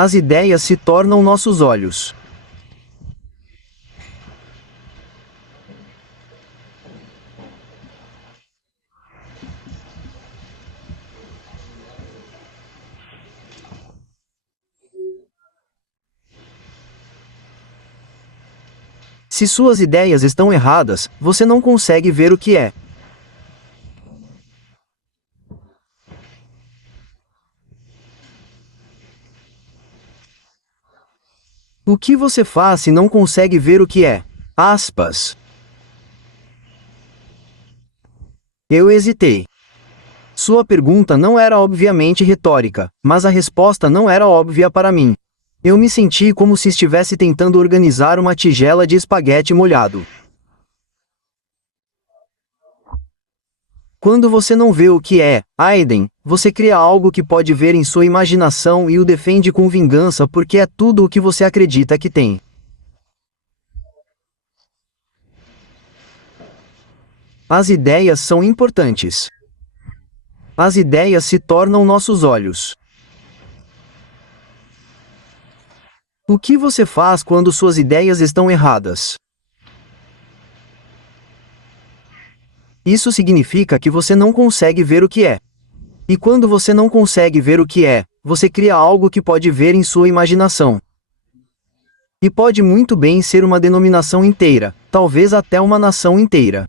As ideias se tornam nossos olhos. Se suas ideias estão erradas, você não consegue ver o que é. O que você faz se não consegue ver o que é? Aspas. Eu hesitei. Sua pergunta não era obviamente retórica, mas a resposta não era óbvia para mim. Eu me senti como se estivesse tentando organizar uma tigela de espaguete molhado. Quando você não vê o que é, Aiden, você cria algo que pode ver em sua imaginação e o defende com vingança porque é tudo o que você acredita que tem. As ideias são importantes. As ideias se tornam nossos olhos. O que você faz quando suas ideias estão erradas? Isso significa que você não consegue ver o que é. E quando você não consegue ver o que é, você cria algo que pode ver em sua imaginação. E pode muito bem ser uma denominação inteira, talvez até uma nação inteira.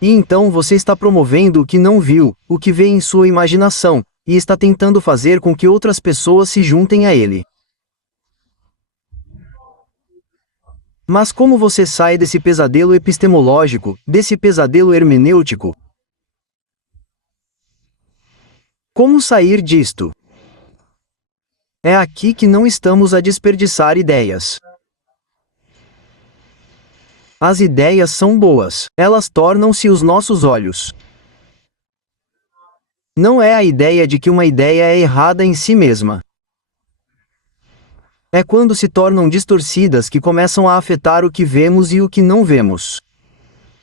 E então você está promovendo o que não viu, o que vê em sua imaginação, e está tentando fazer com que outras pessoas se juntem a ele. Mas como você sai desse pesadelo epistemológico, desse pesadelo hermenêutico? Como sair disto? É aqui que não estamos a desperdiçar ideias. As ideias são boas, elas tornam-se os nossos olhos. Não é a ideia de que uma ideia é errada em si mesma. É quando se tornam distorcidas que começam a afetar o que vemos e o que não vemos.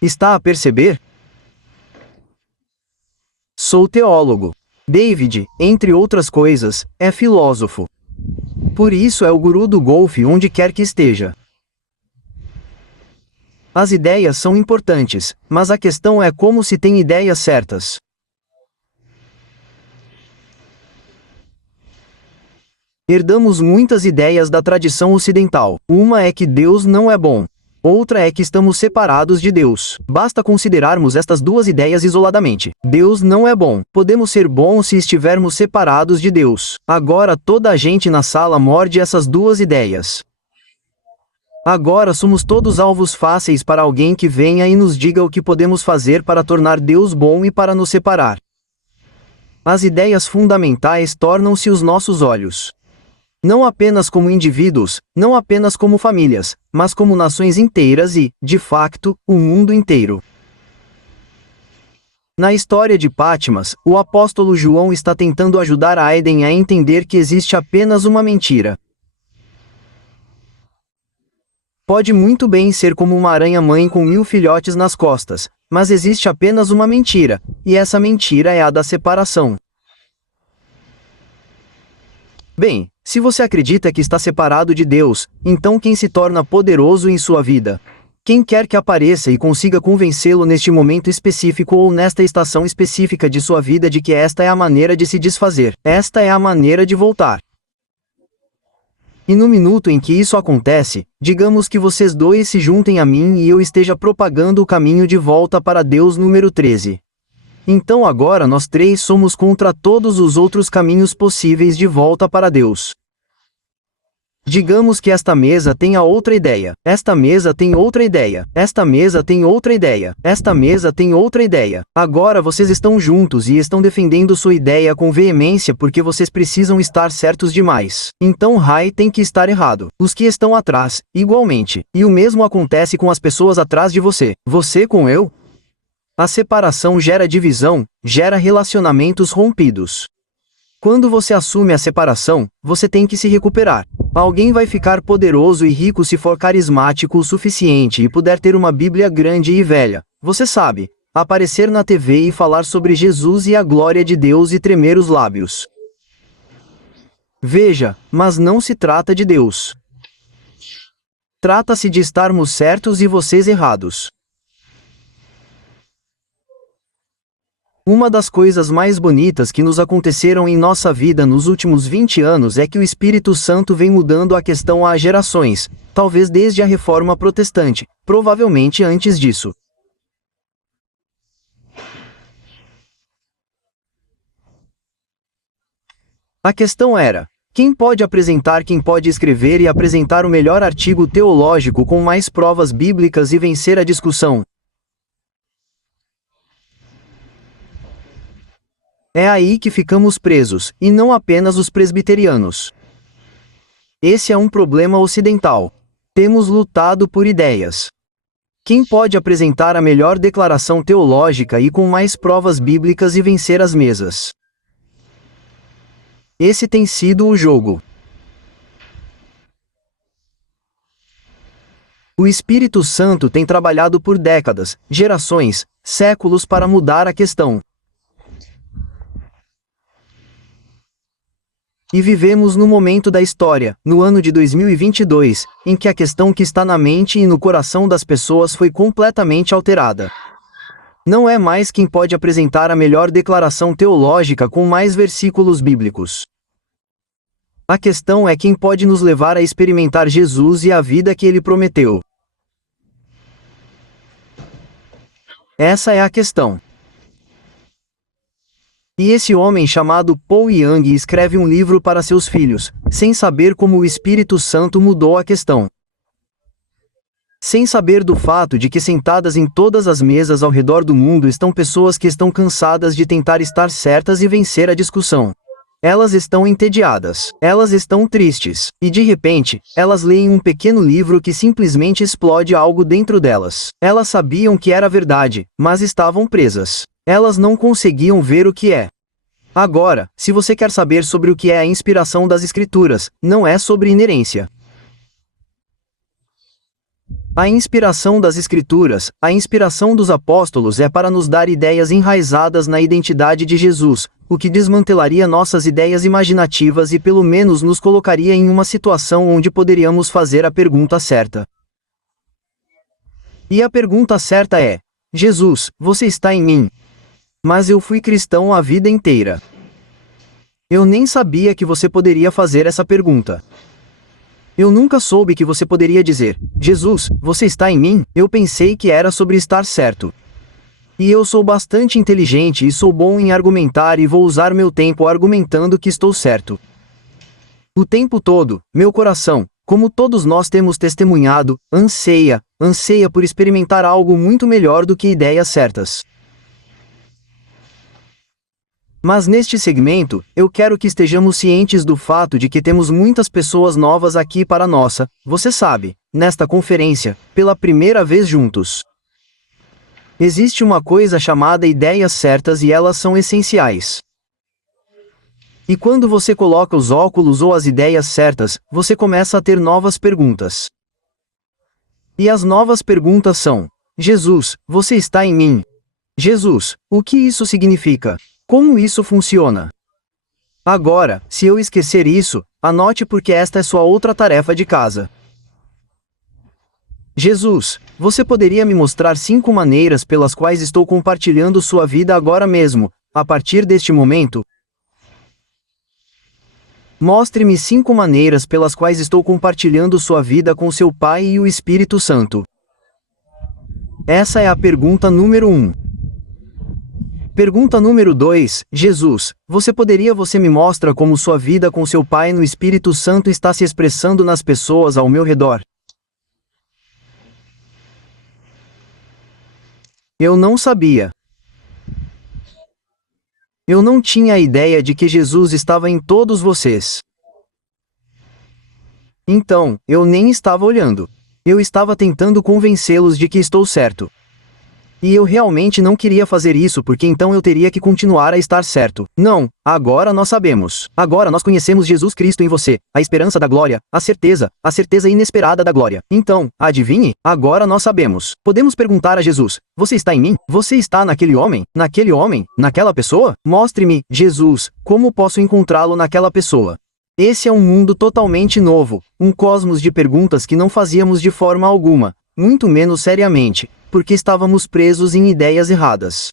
Está a perceber? Sou teólogo. David, entre outras coisas, é filósofo. Por isso é o guru do golfe onde quer que esteja. As ideias são importantes, mas a questão é como se tem ideias certas. Herdamos muitas ideias da tradição ocidental. Uma é que Deus não é bom. Outra é que estamos separados de Deus. Basta considerarmos estas duas ideias isoladamente. Deus não é bom. Podemos ser bons se estivermos separados de Deus. Agora toda a gente na sala morde essas duas ideias. Agora somos todos alvos fáceis para alguém que venha e nos diga o que podemos fazer para tornar Deus bom e para nos separar. As ideias fundamentais tornam-se os nossos olhos. Não apenas como indivíduos, não apenas como famílias, mas como nações inteiras e, de facto, o mundo inteiro. Na história de Patmos, o apóstolo João está tentando ajudar Aiden a entender que existe apenas uma mentira. Pode muito bem ser como uma aranha-mãe com 1000 filhotes nas costas, mas existe apenas uma mentira, e essa mentira é a da separação. Bem, se você acredita que está separado de Deus, então quem se torna poderoso em sua vida? Quem quer que apareça e consiga convencê-lo neste momento específico ou nesta estação específica de sua vida de que esta é a maneira de se desfazer, esta é a maneira de voltar. E no minuto em que isso acontece, digamos que vocês dois se juntem a mim e eu esteja propagando o caminho de volta para Deus número 13. Então agora nós três somos contra todos os outros caminhos possíveis de volta para Deus. Digamos que esta mesa tenha outra ideia, esta mesa tem outra ideia, esta mesa tem outra ideia, esta mesa tem outra ideia. Agora vocês estão juntos e estão defendendo sua ideia com veemência porque vocês precisam estar certos demais. Então Rai tem que estar errado. Os que estão atrás, igualmente. E o mesmo acontece com as pessoas atrás de você. Você com eu? A separação gera divisão, gera relacionamentos rompidos. Quando você assume a separação, você tem que se recuperar. Alguém vai ficar poderoso e rico se for carismático o suficiente e puder ter uma Bíblia grande e velha. Você sabe, aparecer na TV e falar sobre Jesus e a glória de Deus e tremer os lábios. Veja, mas não se trata de Deus. Trata-se de estarmos certos e vocês errados. Uma das coisas mais bonitas que nos aconteceram em nossa vida nos últimos 20 anos é que o Espírito Santo vem mudando a questão há gerações, talvez desde a Reforma Protestante, provavelmente antes disso. A questão era: quem pode escrever e apresentar o melhor artigo teológico com mais provas bíblicas e vencer a discussão? É aí que ficamos presos, e não apenas os presbiterianos. Esse é um problema ocidental. Temos lutado por ideias. Quem pode apresentar a melhor declaração teológica e com mais provas bíblicas e vencer as mesas? Esse tem sido o jogo. O Espírito Santo tem trabalhado por décadas, gerações, séculos para mudar a questão. E vivemos no momento da história, no ano de 2022, em que a questão que está na mente e no coração das pessoas foi completamente alterada. Não é mais quem pode apresentar a melhor declaração teológica com mais versículos bíblicos. A questão é quem pode nos levar a experimentar Jesus e a vida que ele prometeu. Essa é a questão. E esse homem chamado Paul Young escreve um livro para seus filhos, sem saber como o Espírito Santo mudou a questão. Sem saber do fato de que sentadas em todas as mesas ao redor do mundo estão pessoas que estão cansadas de tentar estar certas e vencer a discussão. Elas estão entediadas, elas estão tristes, e de repente, elas leem um pequeno livro que simplesmente explode algo dentro delas. Elas sabiam que era verdade, mas estavam presas. Elas não conseguiam ver o que é. Agora, se você quer saber sobre o que é a inspiração das Escrituras, não é sobre inerência. A inspiração das Escrituras, a inspiração dos apóstolos é para nos dar ideias enraizadas na identidade de Jesus, o que desmantelaria nossas ideias imaginativas e pelo menos nos colocaria em uma situação onde poderíamos fazer a pergunta certa. E a pergunta certa é: Jesus, você está em mim? Mas eu fui cristão a vida inteira. Eu nem sabia que você poderia fazer essa pergunta. Eu nunca soube que você poderia dizer: Jesus, você está em mim? Eu pensei que era sobre estar certo. E eu sou bastante inteligente e sou bom em argumentar e vou usar meu tempo argumentando que estou certo. O tempo todo, meu coração, como todos nós temos testemunhado, anseia por experimentar algo muito melhor do que ideias certas. Mas neste segmento, eu quero que estejamos cientes do fato de que temos muitas pessoas novas aqui para nossa, você sabe, nesta conferência, pela primeira vez juntos. Existe uma coisa chamada ideias certas e elas são essenciais. E quando você coloca os óculos ou as ideias certas, você começa a ter novas perguntas. E as novas perguntas são: Jesus, você está em mim? Jesus, o que isso significa? Como isso funciona? Agora, se eu esquecer isso, anote porque esta é sua outra tarefa de casa. Jesus, você poderia me mostrar 5 maneiras pelas quais estou compartilhando sua vida agora mesmo, a partir deste momento? Mostre-me 5 maneiras pelas quais estou compartilhando sua vida com seu Pai e o Espírito Santo. Essa é a pergunta número 1. Pergunta número 2, Jesus, você me mostra como sua vida com seu Pai no Espírito Santo está se expressando nas pessoas ao meu redor? Eu não sabia. Eu não tinha a ideia de que Jesus estava em todos vocês. Então, eu nem estava olhando. Eu estava tentando convencê-los de que estou certo. E eu realmente não queria fazer isso porque então eu teria que continuar a estar certo. Não, agora nós sabemos. Agora nós conhecemos Jesus Cristo em você, a esperança da glória, a certeza inesperada da glória. Então, adivinhe? Agora nós sabemos. Podemos perguntar a Jesus: você está em mim? Você está naquele homem? Naquela pessoa? Mostre-me, Jesus, como posso encontrá-lo naquela pessoa? Esse é um mundo totalmente novo, um cosmos de perguntas que não fazíamos de forma alguma, muito menos seriamente, porque estávamos presos em ideias erradas.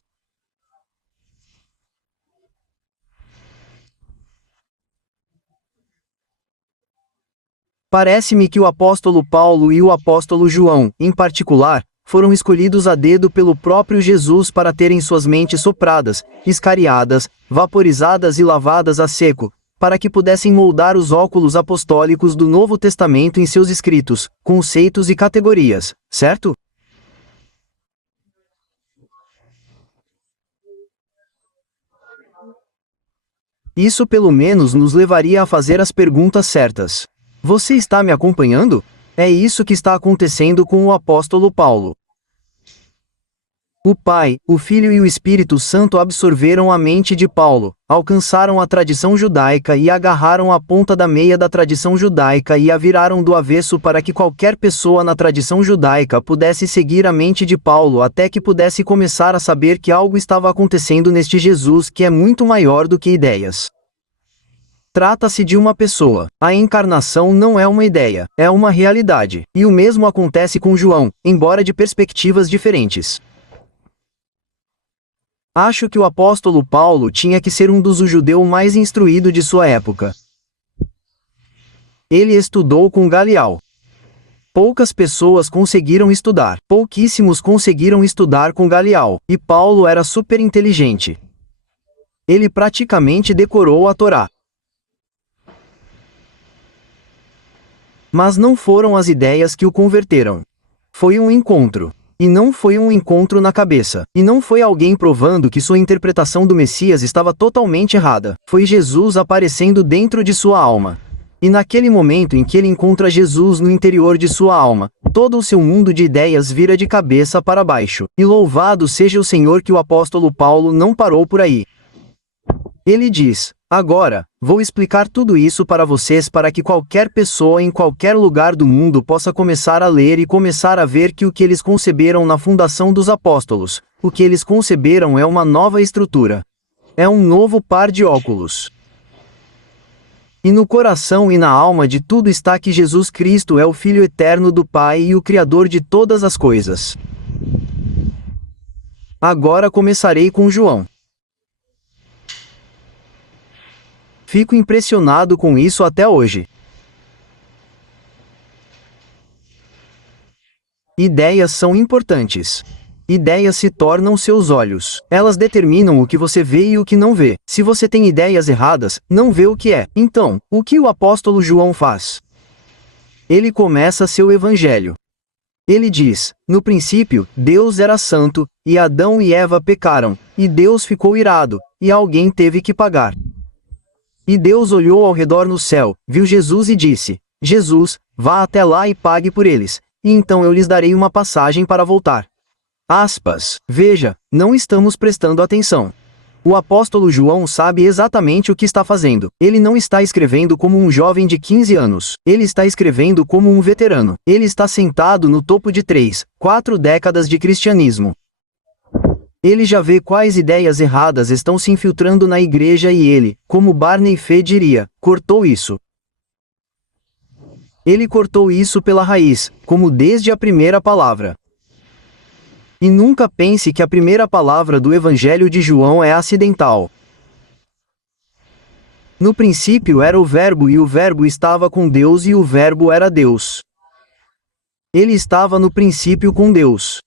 Parece-me que o apóstolo Paulo e o apóstolo João, em particular, foram escolhidos a dedo pelo próprio Jesus para terem suas mentes sopradas, escariadas, vaporizadas e lavadas a seco, para que pudessem moldar os óculos apostólicos do Novo Testamento em seus escritos, conceitos e categorias, certo? Isso pelo menos nos levaria a fazer as perguntas certas. Você está me acompanhando? É isso que está acontecendo com o apóstolo Paulo. O Pai, o Filho e o Espírito Santo absorveram a mente de Paulo, alcançaram a tradição judaica e agarraram a ponta da meia da tradição judaica e a viraram do avesso para que qualquer pessoa na tradição judaica pudesse seguir a mente de Paulo até que pudesse começar a saber que algo estava acontecendo neste Jesus que é muito maior do que ideias. Trata-se de uma pessoa. A encarnação não é uma ideia, é uma realidade. E o mesmo acontece com João, embora de perspectivas diferentes. Acho que o apóstolo Paulo tinha que ser um dos judeus mais instruídos de sua época. Ele estudou com Galial. Poucas pessoas conseguiram estudar. Pouquíssimos conseguiram estudar com Galial. E Paulo era super inteligente. Ele praticamente decorou a Torá. Mas não foram as ideias que o converteram. Foi um encontro. E não foi um encontro na cabeça. E não foi alguém provando que sua interpretação do Messias estava totalmente errada. Foi Jesus aparecendo dentro de sua alma. E naquele momento em que ele encontra Jesus no interior de sua alma, todo o seu mundo de ideias vira de cabeça para baixo. E louvado seja o Senhor que o apóstolo Paulo não parou por aí. Ele diz: agora, vou explicar tudo isso para vocês para que qualquer pessoa em qualquer lugar do mundo possa começar a ler e começar a ver que o que eles conceberam na fundação dos apóstolos, o que eles conceberam é uma nova estrutura. É um novo par de óculos. E no coração e na alma de tudo está que Jesus Cristo é o Filho eterno do Pai e o Criador de todas as coisas. Agora começarei com João. Fico impressionado com isso até hoje. Ideias são importantes. Ideias se tornam seus olhos. Elas determinam o que você vê e o que não vê. Se você tem ideias erradas, não vê o que é. Então, o que o apóstolo João faz? Ele começa seu evangelho. Ele diz: no princípio, Deus era santo, e Adão e Eva pecaram, e Deus ficou irado, e alguém teve que pagar. E Deus olhou ao redor no céu, viu Jesus e disse: Jesus, vá até lá e pague por eles, e então eu lhes darei uma passagem para voltar. Aspas. Veja, não estamos prestando atenção. O apóstolo João sabe exatamente o que está fazendo. Ele não está escrevendo como um jovem de 15 anos. Ele está escrevendo como um veterano. Ele está sentado no topo de 3, 4 décadas de cristianismo. Ele já vê quais ideias erradas estão se infiltrando na igreja e ele, como Barney Fee diria, cortou isso. Ele cortou isso pela raiz, como desde a primeira palavra. E nunca pense que a primeira palavra do Evangelho de João é acidental. No princípio era o Verbo e o Verbo estava com Deus e o Verbo era Deus. Ele estava no princípio com Deus.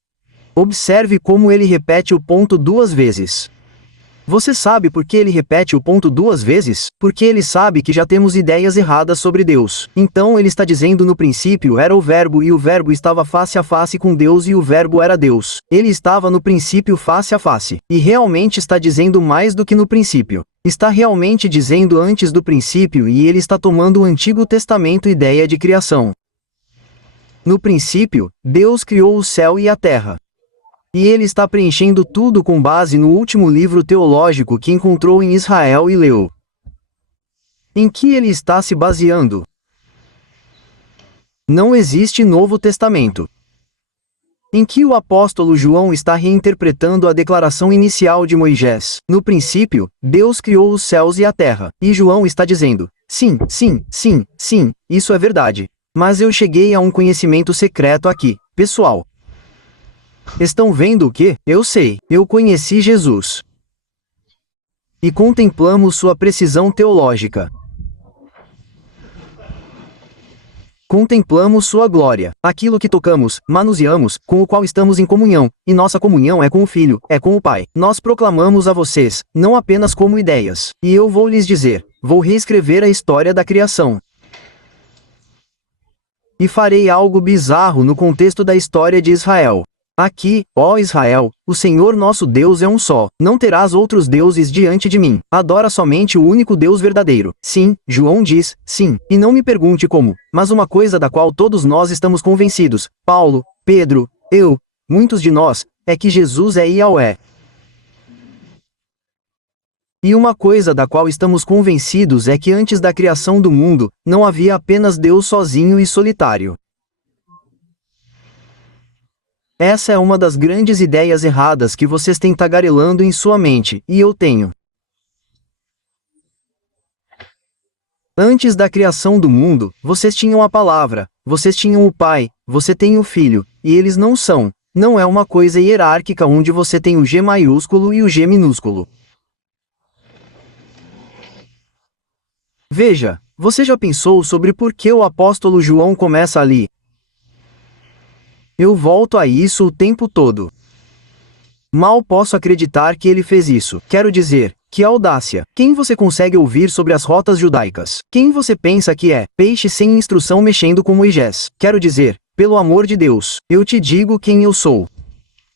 Observe como ele repete o ponto 2 vezes. Você sabe por que ele repete o ponto 2 vezes? Porque ele sabe que já temos ideias erradas sobre Deus. Então ele está dizendo no princípio era o Verbo e o Verbo estava face a face com Deus e o Verbo era Deus. Ele estava no princípio face a face. E realmente está dizendo mais do que no princípio. Está realmente dizendo antes do princípio e ele está tomando o Antigo Testamento ideia de criação. No princípio, Deus criou o céu e a terra. E ele está preenchendo tudo com base no último livro teológico que encontrou em Israel e leu. Em que ele está se baseando? Não existe Novo Testamento. Em que o apóstolo João está reinterpretando a declaração inicial de Moisés. No princípio, Deus criou os céus e a terra. E João está dizendo, sim, sim, sim, sim, isso é verdade. Mas eu cheguei a um conhecimento secreto aqui, pessoal. Estão vendo o que? Eu sei, eu conheci Jesus. E contemplamos sua precisão teológica. Contemplamos sua glória, aquilo que tocamos, manuseamos, com o qual estamos em comunhão, e nossa comunhão é com o Filho, é com o Pai. Nós proclamamos a vocês, não apenas como ideias, e eu vou lhes dizer, vou reescrever a história da criação. E farei algo bizarro no contexto da história de Israel. Aqui, ó Israel, o Senhor nosso Deus é um só, não terás outros deuses diante de mim, adora somente o único Deus verdadeiro. Sim, João diz, sim, e não me pergunte como, mas uma coisa da qual todos nós estamos convencidos, Paulo, Pedro, eu, muitos de nós, é que Jesus é Yahweh. E uma coisa da qual estamos convencidos é que antes da criação do mundo, não havia apenas Deus sozinho e solitário. Essa é uma das grandes ideias erradas que vocês têm tagarelando em sua mente, e eu tenho. Antes da criação do mundo, vocês tinham a palavra, vocês tinham o Pai, você tem o Filho, e eles não é uma coisa hierárquica onde você tem o G maiúsculo e o G minúsculo. Veja, você já pensou sobre por que o apóstolo João começa ali? Eu volto a isso o tempo todo. Mal posso acreditar que ele fez isso. Quero dizer, que audácia. Quem você consegue ouvir sobre as rotas judaicas? Quem você pensa que é? Peixe sem instrução mexendo com Moisés. Quero dizer, pelo amor de Deus, eu te digo quem eu sou.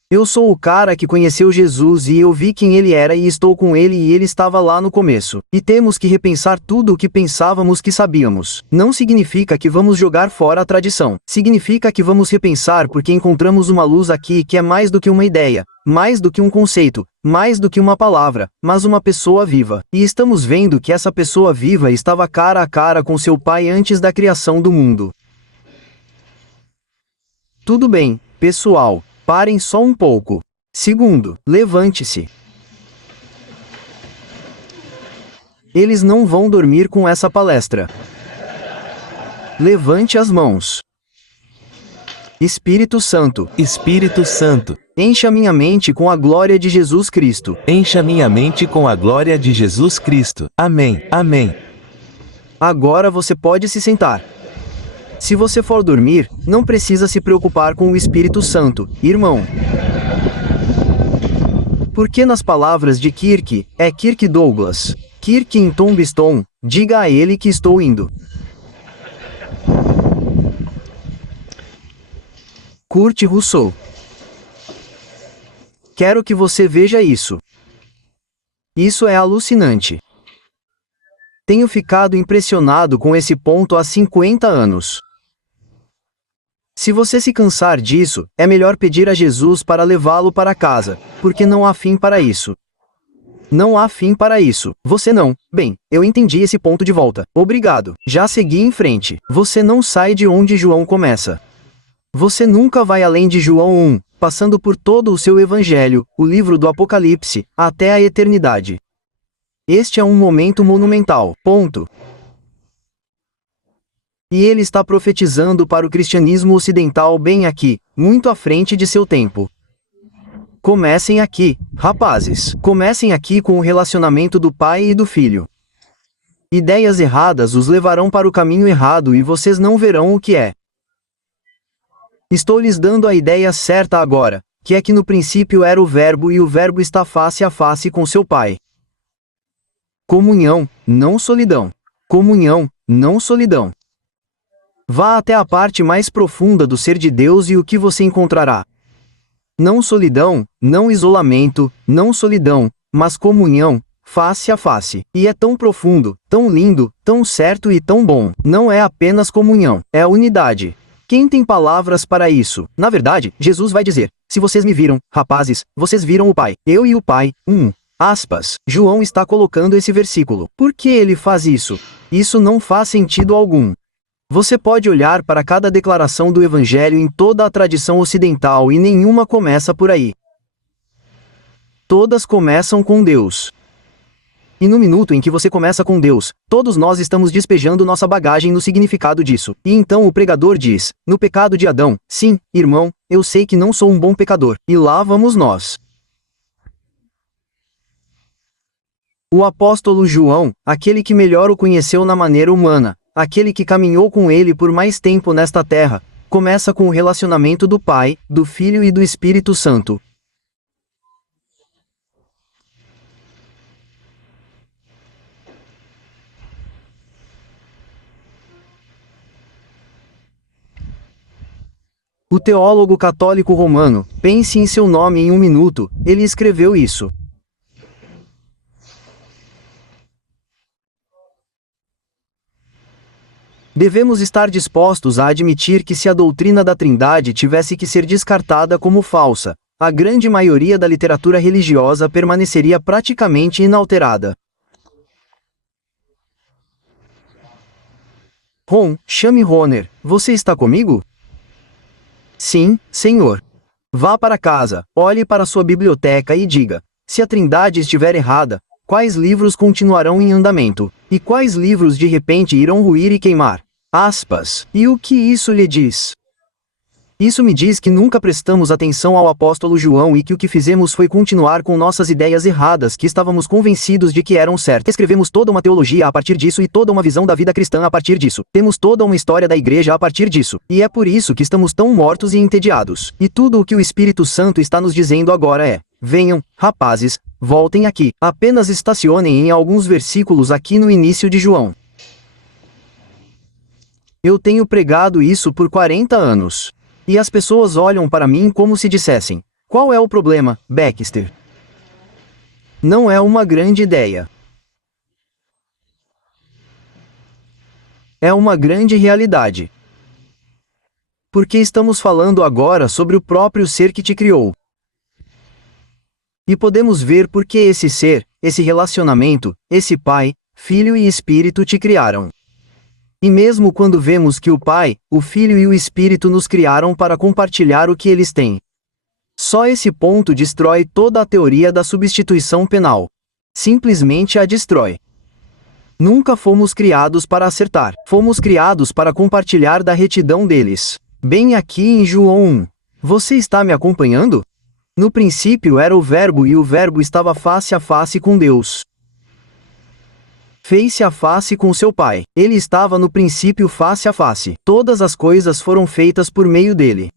Eu sou o cara que conheceu Jesus e eu vi quem ele era e estou com ele e ele estava lá no começo. E temos que repensar tudo o que pensávamos que sabíamos. Não significa que vamos jogar fora a tradição. Significa que vamos repensar porque encontramos uma luz aqui que é mais do que uma ideia, mais do que um conceito, mais do que uma palavra, mas uma pessoa viva. E estamos vendo que essa pessoa viva estava cara a cara com seu Pai antes da criação do mundo. Tudo bem, pessoal. Parem só um pouco. Segundo, levante-se. Eles não vão dormir com essa palestra. Levante as mãos. Espírito Santo. Espírito Santo, Encha minha mente com a glória de Jesus Cristo. encha minha mente com a glória de Jesus Cristo. Amém, amém. Agora você pode se sentar. Se você for dormir, não precisa se preocupar com o Espírito Santo, irmão. Porque nas palavras de Kirk, é Kirk Douglas, Kirk em Tombstone, diga a ele que estou indo. Kurt Rousseau. Quero que você veja isso. Isso é alucinante. Tenho ficado impressionado com esse ponto há 50 anos. Se você se cansar disso, é melhor pedir a Jesus para levá-lo para casa, porque não há fim para isso. Não há fim para isso. Você não. Bem, eu entendi esse ponto de volta. Obrigado. Já segui em frente. Você não sai de onde João começa. Você nunca vai além de João 1, passando por todo o seu evangelho, o livro do Apocalipse, até a eternidade. Este é um momento monumental. Ponto. E ele está profetizando para o cristianismo ocidental bem aqui, muito à frente de seu tempo. Comecem aqui, rapazes. Comecem aqui com o relacionamento do pai e do filho. Ideias erradas os levarão para o caminho errado e vocês não verão o que é. Estou lhes dando a ideia certa agora, que é que no princípio era o verbo e o verbo está face a face com seu pai. Comunhão, não solidão. Comunhão, não solidão. Vá até a parte mais profunda do ser de Deus e o que você encontrará. Não solidão, não isolamento, não solidão, mas comunhão, face a face. E é tão profundo, tão lindo, tão certo e tão bom. Não é apenas comunhão, é unidade. Quem tem palavras para isso? Na verdade, Jesus vai dizer: se vocês me viram, rapazes, vocês viram o Pai. Eu e o Pai, um. Aspas. João está colocando esse versículo. Por que ele faz isso? Isso não faz sentido algum. Você pode olhar para cada declaração do Evangelho em toda a tradição ocidental e nenhuma começa por aí. Todas começam com Deus. E no minuto em que você começa com Deus, todos nós estamos despejando nossa bagagem no significado disso. E então o pregador diz: no pecado de Adão, sim, irmão, eu sei que não sou um bom pecador. E lá vamos nós. O apóstolo João, aquele que melhor o conheceu na maneira humana, aquele que caminhou com ele por mais tempo nesta terra, começa com o relacionamento do Pai, do Filho e do Espírito Santo. O teólogo católico romano, pense em seu nome em um minuto, ele escreveu isso. Devemos estar dispostos a admitir que se a doutrina da Trindade tivesse que ser descartada como falsa, a grande maioria da literatura religiosa permaneceria praticamente inalterada. Ron, chame Roner, você está comigo? Sim, senhor. Vá para casa, olhe para sua biblioteca e diga: se a Trindade estiver errada, quais livros continuarão em andamento? E quais livros de repente irão ruir e queimar? Aspas. E o que isso lhe diz? Isso me diz que nunca prestamos atenção ao apóstolo João e que o que fizemos foi continuar com nossas ideias erradas que estávamos convencidos de que eram certas. Escrevemos toda uma teologia a partir disso e toda uma visão da vida cristã a partir disso. Temos toda uma história da igreja a partir disso. E é por isso que estamos tão mortos e entediados. E tudo o que o Espírito Santo está nos dizendo agora é: venham, rapazes, voltem aqui. Apenas estacionem em alguns versículos aqui no início de João. Eu tenho pregado isso por 40 anos. E as pessoas olham para mim como se dissessem: qual é o problema, Baxter? Não é uma grande ideia. É uma grande realidade. Porque estamos falando agora sobre o próprio ser que te criou. E podemos ver por que esse ser, esse relacionamento, esse Pai, Filho e Espírito te criaram. E mesmo quando vemos que o Pai, o Filho e o Espírito nos criaram para compartilhar o que eles têm. Só esse ponto destrói toda a teoria da substituição penal. Simplesmente a destrói. Nunca fomos criados para acertar. Fomos criados para compartilhar da retidão deles. Bem aqui em João 1. Você está me acompanhando? No princípio era o Verbo e o Verbo estava face a face com Deus. Face a face com seu Pai. Ele estava no princípio face a face. Todas as coisas foram feitas por meio dele.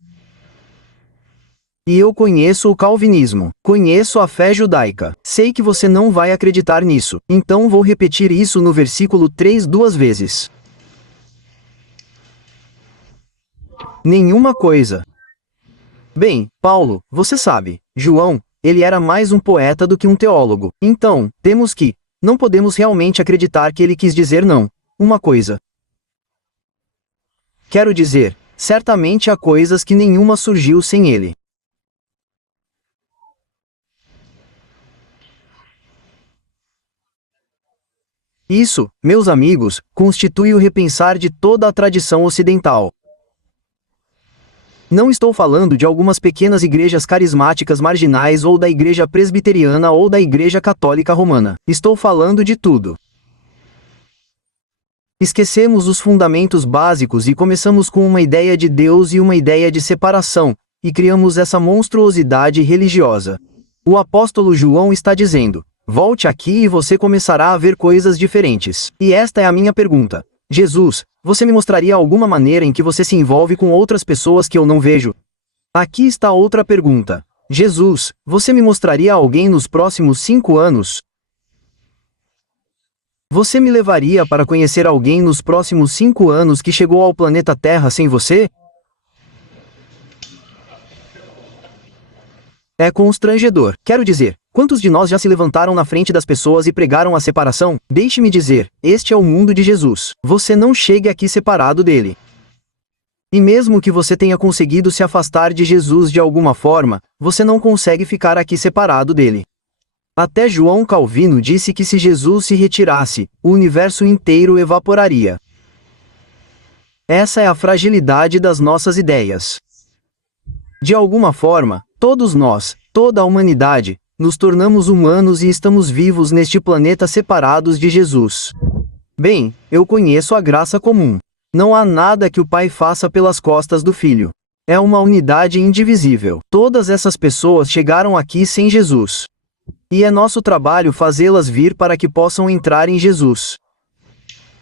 E eu conheço o calvinismo. Conheço a fé judaica. Sei que você não vai acreditar nisso. Então vou repetir isso no versículo 3 duas vezes. Nenhuma coisa. Bem, Paulo, você sabe, João, ele era mais um poeta do que um teólogo. Então, temos que não podemos realmente acreditar que ele quis dizer não. Uma coisa. Quero dizer, certamente há coisas que nenhuma surgiu sem ele. Isso, meus amigos, constitui o repensar de toda a tradição ocidental. Não estou falando de algumas pequenas igrejas carismáticas marginais ou da igreja presbiteriana ou da igreja católica romana. Estou falando de tudo. Esquecemos os fundamentos básicos e começamos com uma ideia de Deus e uma ideia de separação, e criamos essa monstruosidade religiosa. O apóstolo João está dizendo: volte aqui e você começará a ver coisas diferentes. E esta é a minha pergunta. Jesus, você me mostraria alguma maneira em que você se envolve com outras pessoas que eu não vejo? Aqui está outra pergunta. Jesus, você me mostraria alguém nos próximos 5 anos? Você me levaria para conhecer alguém nos próximos 5 anos que chegou ao planeta Terra sem você? É constrangedor. Quero dizer, quantos de nós já se levantaram na frente das pessoas e pregaram a separação? Deixe-me dizer, este é o mundo de Jesus. Você não chegue aqui separado dele. E mesmo que você tenha conseguido se afastar de Jesus de alguma forma, você não consegue ficar aqui separado dele. Até João Calvino disse que se Jesus se retirasse, o universo inteiro evaporaria. Essa é a fragilidade das nossas ideias. De alguma forma, todos nós, toda a humanidade, nos tornamos humanos e estamos vivos neste planeta separados de Jesus. Bem, eu conheço a graça comum. Não há nada que o Pai faça pelas costas do Filho. É uma unidade indivisível. Todas essas pessoas chegaram aqui sem Jesus. E é nosso trabalho fazê-las vir para que possam entrar em Jesus.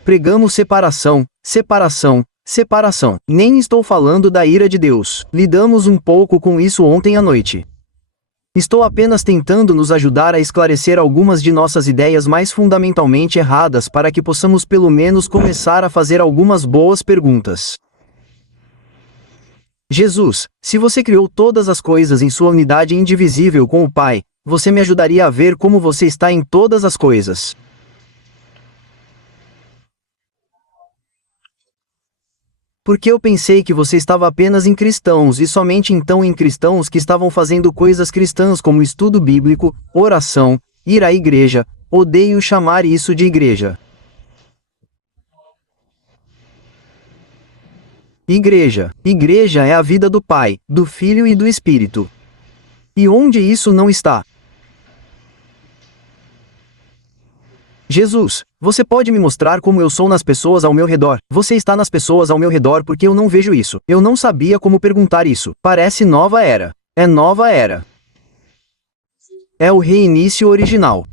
Pregamos separação, separação, separação. Nem estou falando da ira de Deus. Lidamos um pouco com isso ontem à noite. Estou apenas tentando nos ajudar a esclarecer algumas de nossas ideias mais fundamentalmente erradas para que possamos pelo menos começar a fazer algumas boas perguntas. Jesus, se você criou todas as coisas em sua unidade indivisível com o Pai, você me ajudaria a ver como você está em todas as coisas. Porque eu pensei que você estava apenas em cristãos e somente então em cristãos que estavam fazendo coisas cristãs como estudo bíblico, oração, ir à igreja. Odeio chamar isso de igreja. Igreja é a vida do Pai, do Filho e do Espírito. E onde isso não está? Jesus, você pode me mostrar como eu sou nas pessoas ao meu redor? Você está nas pessoas ao meu redor porque eu não vejo isso. Eu não sabia como perguntar isso. Parece nova era. É nova era. É o reinício original.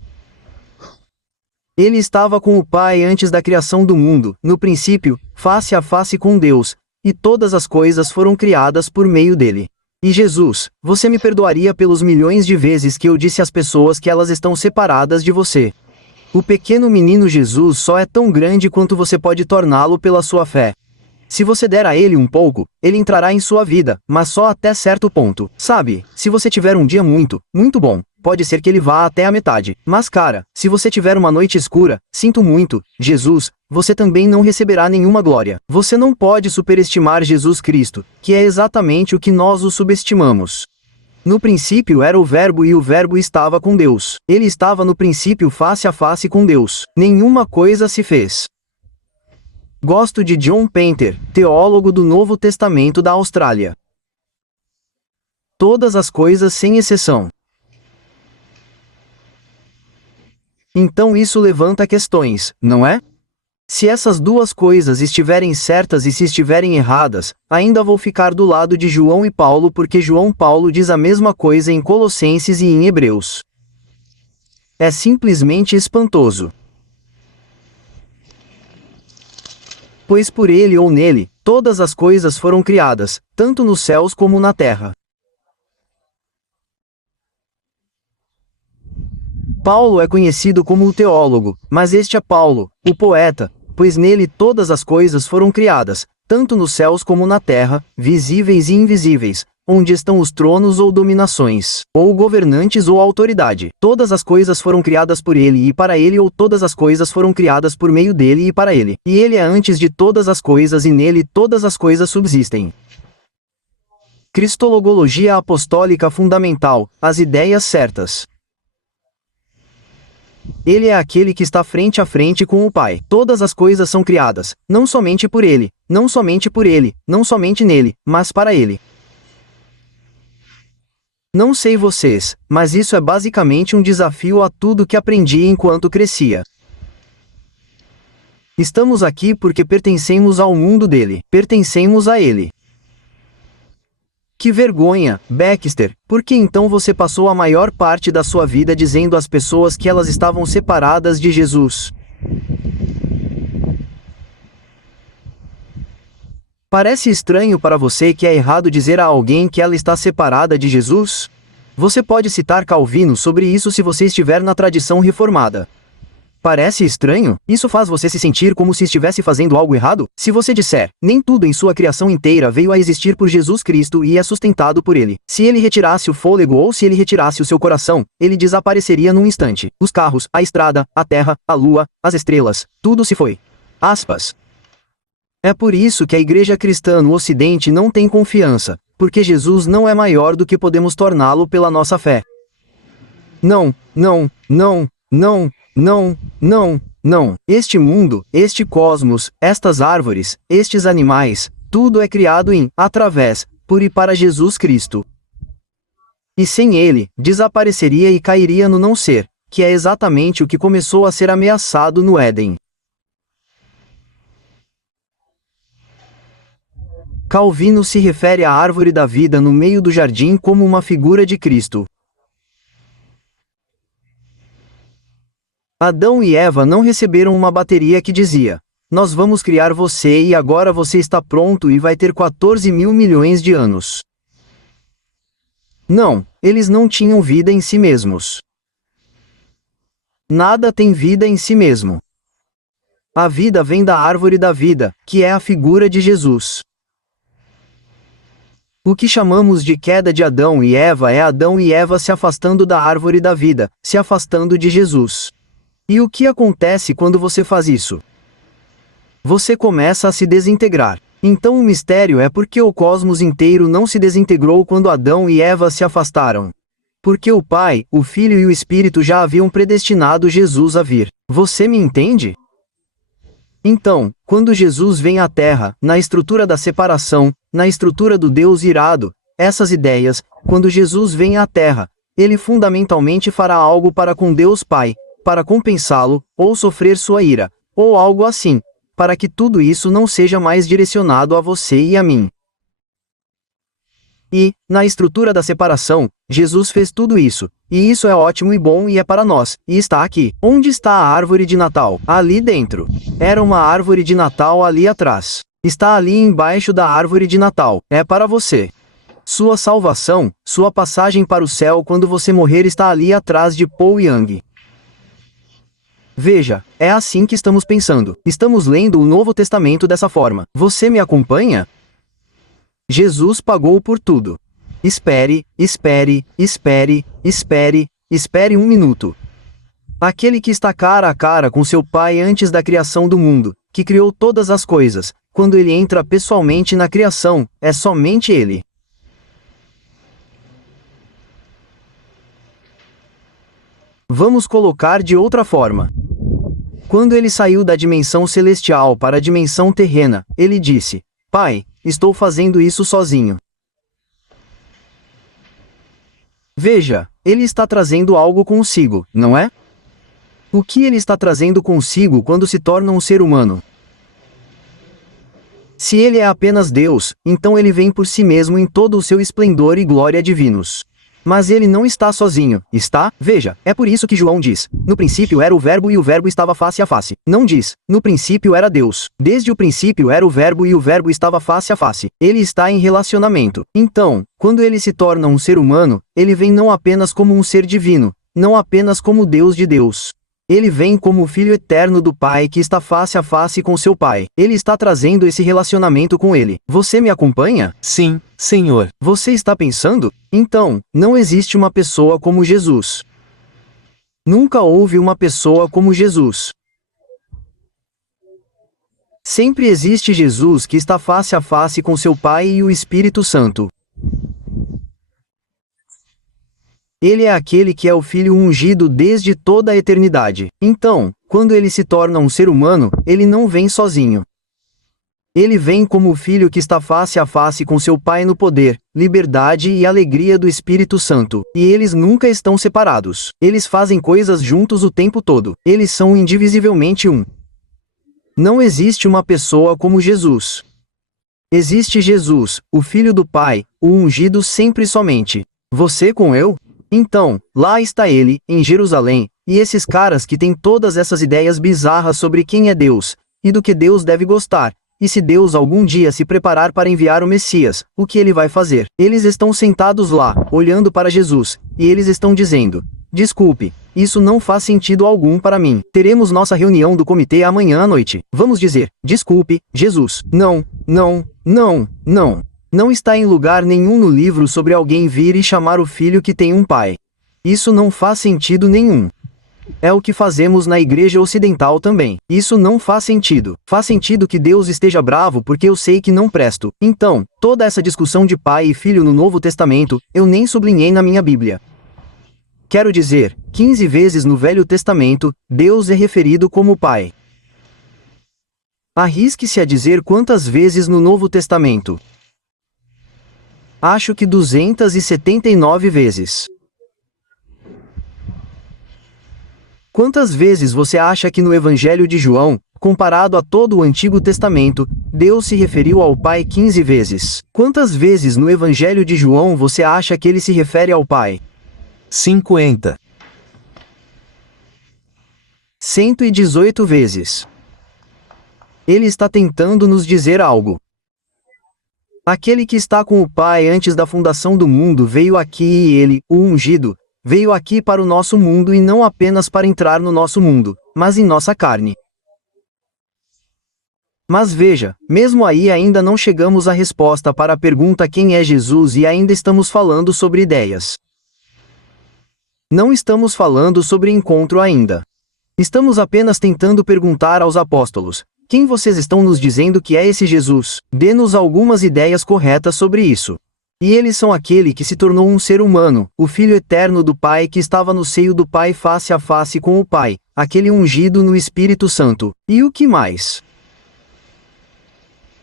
Ele estava com o Pai antes da criação do mundo, no princípio, face a face com Deus, e todas as coisas foram criadas por meio dele. E Jesus, você me perdoaria pelos milhões de vezes que eu disse às pessoas que elas estão separadas de você. O pequeno menino Jesus só é tão grande quanto você pode torná-lo pela sua fé. Se você der a ele um pouco, ele entrará em sua vida, mas só até certo ponto. Sabe, se você tiver um dia muito, muito bom, pode ser que ele vá até a metade. Mas cara, se você tiver uma noite escura, sinto muito, Jesus, você também não receberá nenhuma glória. Você não pode superestimar Jesus Cristo, que é exatamente o que nós o subestimamos. No princípio era o Verbo e o Verbo estava com Deus. Ele estava no princípio face a face com Deus. Nenhuma coisa se fez. Gosto de John Painter, teólogo do Novo Testamento da Austrália. Todas as coisas sem exceção. Então isso levanta questões, não é? Se essas duas coisas estiverem certas e se estiverem erradas, ainda vou ficar do lado de João e Paulo porque João Paulo diz a mesma coisa em Colossenses e em Hebreus. É simplesmente espantoso. Pois por ele ou nele, todas as coisas foram criadas, tanto nos céus como na terra. Paulo é conhecido como o teólogo, mas este é Paulo, o poeta, pois nele todas as coisas foram criadas, tanto nos céus como na terra, visíveis e invisíveis, onde estão os tronos ou dominações, ou governantes ou autoridade. Todas as coisas foram criadas por ele e para ele ou todas as coisas foram criadas por meio dele e para ele. E ele é antes de todas as coisas e nele todas as coisas subsistem. Cristologologia apostólica fundamental, as ideias certas. Ele é aquele que está frente a frente com o Pai. Todas as coisas são criadas, não somente por ele, não somente por ele, não somente nele, mas para ele. Não sei vocês, mas isso é basicamente um desafio a tudo que aprendi enquanto crescia. Estamos aqui porque pertencemos ao mundo dele, pertencemos a ele. Que vergonha, Baxter, por que então você passou a maior parte da sua vida dizendo às pessoas que elas estavam separadas de Jesus? Parece estranho para você que é errado dizer a alguém que ela está separada de Jesus? Você pode citar Calvino sobre isso se você estiver na tradição reformada. Parece estranho? Isso faz você se sentir como se estivesse fazendo algo errado? Se você disser, nem tudo em sua criação inteira veio a existir por Jesus Cristo e é sustentado por ele. Se ele retirasse o fôlego ou se ele retirasse o seu coração, ele desapareceria num instante. Os carros, a estrada, a terra, a lua, as estrelas, tudo se foi. Aspas. É por isso que a igreja cristã no Ocidente não tem confiança, porque Jesus não é maior do que podemos torná-lo pela nossa fé. Não, não, não, não, não, não, não. Este mundo, este cosmos, estas árvores, estes animais, tudo é criado em, através, por e para Jesus Cristo. E sem ele, desapareceria e cairia no não ser, que é exatamente o que começou a ser ameaçado no Éden. Calvino se refere à árvore da vida no meio do jardim como uma figura de Cristo. Adão e Eva não receberam uma bateria que dizia: nós vamos criar você e agora você está pronto e vai ter 14 mil milhões de anos. Não, eles não tinham vida em si mesmos. Nada tem vida em si mesmo. A vida vem da árvore da vida, que é a figura de Jesus. O que chamamos de queda de Adão e Eva é Adão e Eva se afastando da árvore da vida, se afastando de Jesus. E o que acontece quando você faz isso? Você começa a se desintegrar. Então o mistério é porque o cosmos inteiro não se desintegrou quando Adão e Eva se afastaram. Porque o Pai, o Filho e o Espírito já haviam predestinado Jesus a vir. Você me entende? Então, quando Jesus vem à Terra, na estrutura da separação, na estrutura do Deus irado, essas ideias, quando Jesus vem à Terra, ele fundamentalmente fará algo para com Deus Pai, para compensá-lo, ou sofrer sua ira, ou algo assim, para que tudo isso não seja mais direcionado a você e a mim. E, na estrutura da separação, Jesus fez tudo isso, e isso é ótimo e bom e é para nós, e está aqui. Onde está a árvore de Natal? Ali dentro. Era uma árvore de Natal ali atrás. Está ali embaixo da árvore de Natal. É para você. Sua salvação, sua passagem para o céu quando você morrer está ali atrás de Paul Young. Veja, é assim que estamos pensando. Estamos lendo o Novo Testamento dessa forma. Você me acompanha? Jesus pagou por tudo. Espere, espere, espere, espere, espere um minuto. Aquele que está cara a cara com seu Pai antes da criação do mundo, que criou todas as coisas, quando ele entra pessoalmente na criação, é somente ele. Vamos colocar de outra forma. Quando ele saiu da dimensão celestial para a dimensão terrena, ele disse: Pai, estou fazendo isso sozinho. Veja, ele está trazendo algo consigo, não é? O que ele está trazendo consigo quando se torna um ser humano? Se ele é apenas Deus, então ele vem por si mesmo em todo o seu esplendor e glória divinos. Mas ele não está sozinho, está? Veja, é por isso que João diz: no princípio era o Verbo e o Verbo estava face a face. Não diz: no princípio era Deus. Desde o princípio era o Verbo e o Verbo estava face a face. Ele está em relacionamento. Então, quando ele se torna um ser humano, ele vem não apenas como um ser divino, não apenas como Deus de Deus. Ele vem como o Filho eterno do Pai que está face a face com seu Pai. Ele está trazendo esse relacionamento com ele. Você me acompanha? Sim, Senhor. Você está pensando? Então, não existe uma pessoa como Jesus. Nunca houve uma pessoa como Jesus. Sempre existe Jesus que está face a face com seu Pai e o Espírito Santo. Ele é aquele que é o Filho ungido desde toda a eternidade. Então, quando ele se torna um ser humano, ele não vem sozinho. Ele vem como o Filho que está face a face com seu Pai no poder, liberdade e alegria do Espírito Santo. E eles nunca estão separados. Eles fazem coisas juntos o tempo todo. Eles são indivisivelmente um. Não existe uma pessoa como Jesus. Existe Jesus, o Filho do Pai, o ungido sempre somente. Você com eu? Então, lá está ele, em Jerusalém, e esses caras que têm todas essas ideias bizarras sobre quem é Deus, e do que Deus deve gostar, e se Deus algum dia se preparar para enviar o Messias, o que ele vai fazer? Eles estão sentados lá, olhando para Jesus, e eles estão dizendo: desculpe, isso não faz sentido algum para mim. Teremos nossa reunião do comitê amanhã à noite. Vamos dizer: desculpe, Jesus. Não, não, não, não. Não está em lugar nenhum no livro sobre alguém vir e chamar o filho que tem um pai. Isso não faz sentido nenhum. É o que fazemos na Igreja Ocidental também. Isso não faz sentido. Faz sentido que Deus esteja bravo porque eu sei que não presto. Então, toda essa discussão de pai e filho no Novo Testamento, eu nem sublinhei na minha Bíblia. Quero dizer, 15 vezes no Velho Testamento, Deus é referido como Pai. Arrisque-se a dizer quantas vezes no Novo Testamento. Acho que 279 vezes. Quantas vezes você acha que no Evangelho de João, comparado a todo o Antigo Testamento, Deus se referiu ao Pai 15 vezes? Quantas vezes no Evangelho de João você acha que ele se refere ao Pai? 50. 118 vezes. Ele está tentando nos dizer algo. Aquele que está com o Pai antes da fundação do mundo veio aqui e ele, o ungido, veio aqui para o nosso mundo e não apenas para entrar no nosso mundo, mas em nossa carne. Mas veja, mesmo aí ainda não chegamos à resposta para a pergunta quem é Jesus e ainda estamos falando sobre ideias. Não estamos falando sobre encontro ainda. Estamos apenas tentando perguntar aos apóstolos: quem vocês estão nos dizendo que é esse Jesus? Dê-nos algumas ideias corretas sobre isso. E eles são aquele que se tornou um ser humano, o Filho eterno do Pai que estava no seio do Pai face a face com o Pai, aquele ungido no Espírito Santo. E o que mais?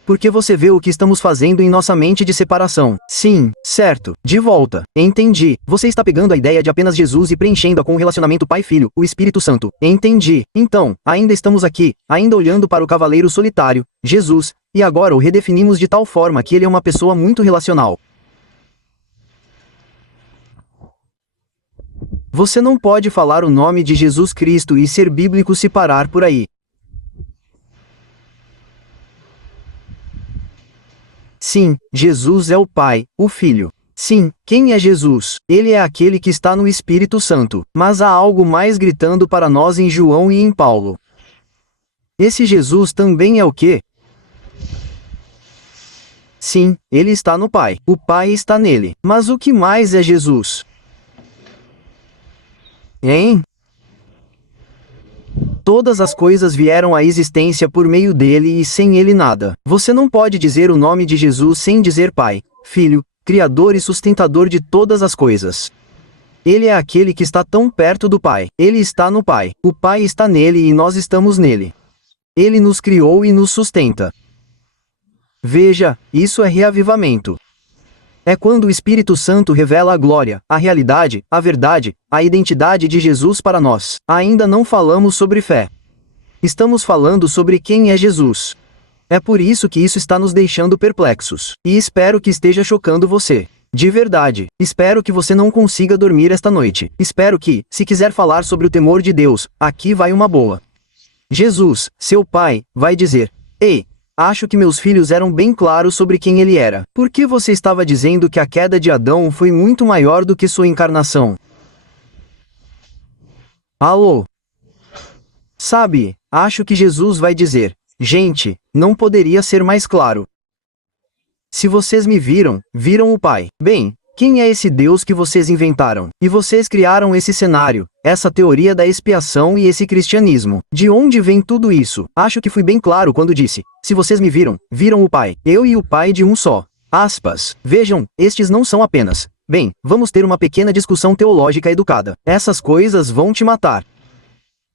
Porque você vê o que estamos fazendo em nossa mente de separação. Sim, certo. De volta. Entendi. Você está pegando a ideia de apenas Jesus e preenchendo-a com o relacionamento Pai-Filho, o Espírito Santo. Entendi. Então, ainda estamos aqui, ainda olhando para o cavaleiro solitário, Jesus, e agora o redefinimos de tal forma que ele é uma pessoa muito relacional. Você não pode falar o nome de Jesus Cristo e ser bíblico se parar por aí. Sim, Jesus é o Pai, o Filho. Sim, quem é Jesus? Ele é aquele que está no Espírito Santo. Mas há algo mais gritando para nós em João e em Paulo. Esse Jesus também é o quê? Sim, ele está no Pai. O Pai está nele. Mas o que mais é Jesus? Hein? Todas as coisas vieram à existência por meio dele e sem ele nada. Você não pode dizer o nome de Jesus sem dizer Pai, Filho, Criador e sustentador de todas as coisas. Ele é aquele que está tão perto do Pai. Ele está no Pai. O Pai está nele e nós estamos nele. Ele nos criou e nos sustenta. Veja, isso é reavivamento. É quando o Espírito Santo revela a glória, a realidade, a verdade, a identidade de Jesus para nós. Ainda não falamos sobre fé. Estamos falando sobre quem é Jesus. É por isso que isso está nos deixando perplexos. E espero que esteja chocando você. De verdade, espero que você não consiga dormir esta noite. Espero que, se quiser falar sobre o temor de Deus, aqui vai uma boa. Jesus, seu Pai, vai dizer: Ei, acho que meus filhos eram bem claros sobre quem ele era. Por que você estava dizendo que a queda de Adão foi muito maior do que sua encarnação? Alô? Sabe, acho que Jesus vai dizer: gente, não poderia ser mais claro. Se vocês me viram, viram o Pai. Bem, quem é esse Deus que vocês inventaram? E vocês criaram esse cenário, essa teoria da expiação e esse cristianismo. De onde vem tudo isso? Acho que fui bem claro quando disse: se vocês me viram, viram o Pai. Eu e o Pai de um só. Aspas. Vejam, estes não são apenas. Bem, vamos ter uma pequena discussão teológica educada. Essas coisas vão te matar.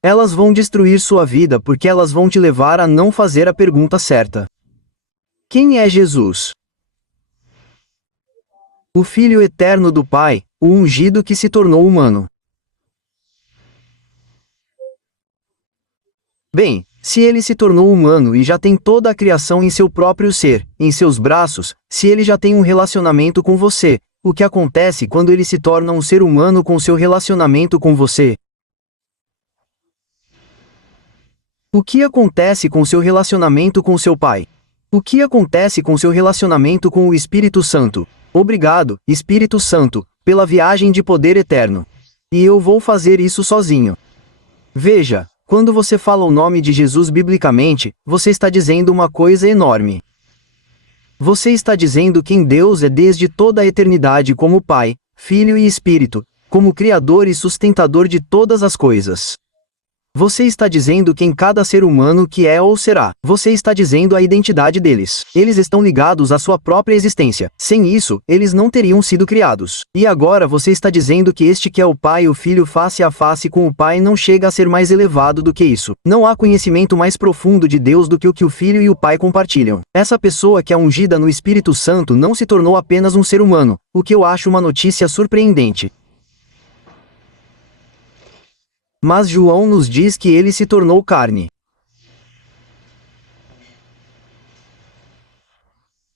Elas vão destruir sua vida porque elas vão te levar a não fazer a pergunta certa. Quem é Jesus? O Filho eterno do Pai, o ungido que se tornou humano. Bem, se ele se tornou humano e já tem toda a criação em seu próprio ser, em seus braços, se ele já tem um relacionamento com você, o que acontece quando ele se torna um ser humano com seu relacionamento com você? O que acontece com seu relacionamento com seu Pai? O que acontece com seu relacionamento com o Espírito Santo? Obrigado, Espírito Santo, pela viagem de poder eterno. E eu vou fazer isso sozinho. Veja, quando você fala o nome de Jesus biblicamente, você está dizendo uma coisa enorme. Você está dizendo quem Deus é desde toda a eternidade como Pai, Filho e Espírito, como Criador e sustentador de todas as coisas. Você está dizendo quem cada ser humano que é ou será. Você está dizendo a identidade deles. Eles estão ligados à sua própria existência. Sem isso, eles não teriam sido criados. E agora você está dizendo que este que é o Pai e o Filho face a face com o Pai não chega a ser mais elevado do que isso. Não há conhecimento mais profundo de Deus do que o Filho e o Pai compartilham. Essa pessoa que é ungida no Espírito Santo não se tornou apenas um ser humano, o que eu acho uma notícia surpreendente. Mas João nos diz que ele se tornou carne.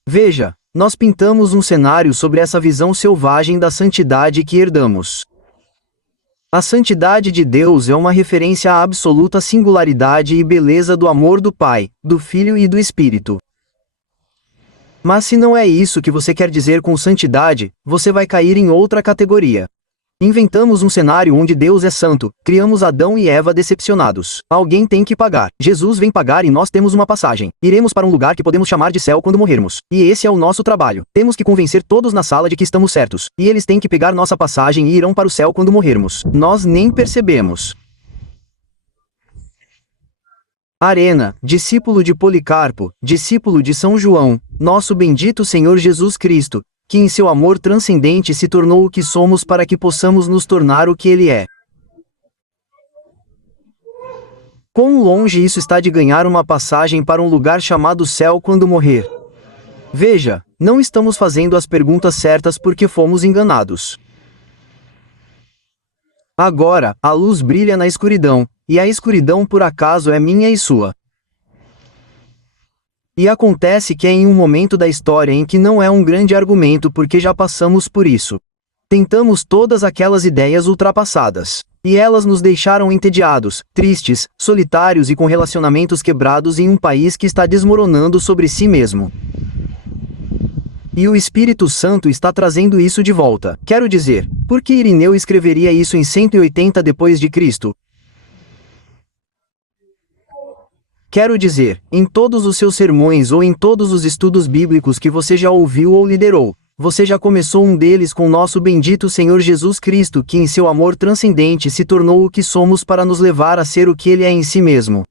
Veja, nós pintamos um cenário sobre essa visão selvagem da santidade que herdamos. A santidade de Deus é uma referência à absoluta singularidade e beleza do amor do Pai, do Filho e do Espírito. Mas se não é isso que você quer dizer com santidade, você vai cair em outra categoria. Inventamos um cenário onde Deus é santo, criamos Adão e Eva decepcionados. Alguém tem que pagar. Jesus vem pagar e nós temos uma passagem. Iremos para um lugar que podemos chamar de céu quando morrermos. E esse é o nosso trabalho. Temos que convencer todos na sala de que estamos certos. E eles têm que pegar nossa passagem e irão para o céu quando morrermos. Nós nem percebemos. Arena, discípulo de Policarpo, discípulo de São João, nosso bendito Senhor Jesus Cristo, que em seu amor transcendente se tornou o que somos para que possamos nos tornar o que Ele é. Quão longe isso está de ganhar uma passagem para um lugar chamado céu quando morrer? Veja, não estamos fazendo as perguntas certas porque fomos enganados. Agora, a luz brilha na escuridão, e a escuridão por acaso é minha e sua. E acontece que é em um momento da história em que não é um grande argumento porque já passamos por isso. Tentamos todas aquelas ideias ultrapassadas. E elas nos deixaram entediados, tristes, solitários e com relacionamentos quebrados em um país que está desmoronando sobre si mesmo. E o Espírito Santo está trazendo isso de volta. Quero dizer, por que Irineu escreveria isso em 180 depois de Cristo? Quero dizer, em todos os seus sermões ou em todos os estudos bíblicos que você já ouviu ou liderou, você já começou um deles com nosso bendito Senhor Jesus Cristo, que em seu amor transcendente se tornou o que somos para nos levar a ser o que Ele é em si mesmo.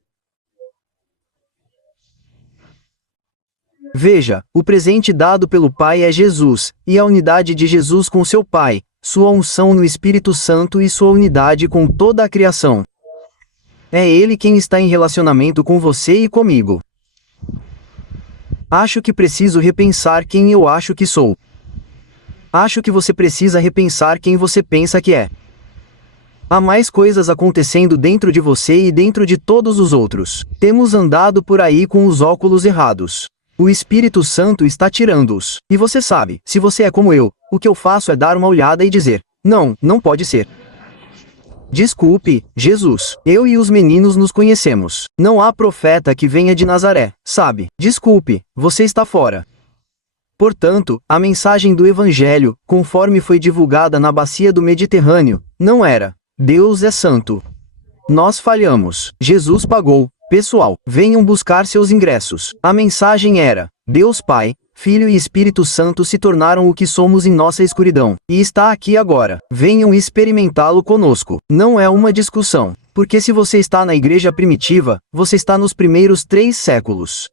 Veja, o presente dado pelo Pai é Jesus, e a unidade de Jesus com seu Pai, sua unção no Espírito Santo e sua unidade com toda a criação. É Ele quem está em relacionamento com você e comigo. Acho que preciso repensar quem eu acho que sou. Acho que você precisa repensar quem você pensa que é. Há mais coisas acontecendo dentro de você e dentro de todos os outros. Temos andado por aí com os óculos errados. O Espírito Santo está tirando-os. E você sabe, se você é como eu, o que eu faço é dar uma olhada e dizer: não, não pode ser. Desculpe, Jesus, eu e os meninos nos conhecemos. Não há profeta que venha de Nazaré, sabe? Desculpe, você está fora. Portanto, a mensagem do Evangelho, conforme foi divulgada na bacia do Mediterrâneo, não era: Deus é santo. Nós falhamos. Jesus pagou. Pessoal, venham buscar seus ingressos. A mensagem era: Deus Pai, Filho e Espírito Santo se tornaram o que somos em nossa escuridão, e está aqui agora. Venham experimentá-lo conosco. Não é uma discussão, porque se você está na igreja primitiva, você está nos primeiros 3 séculos.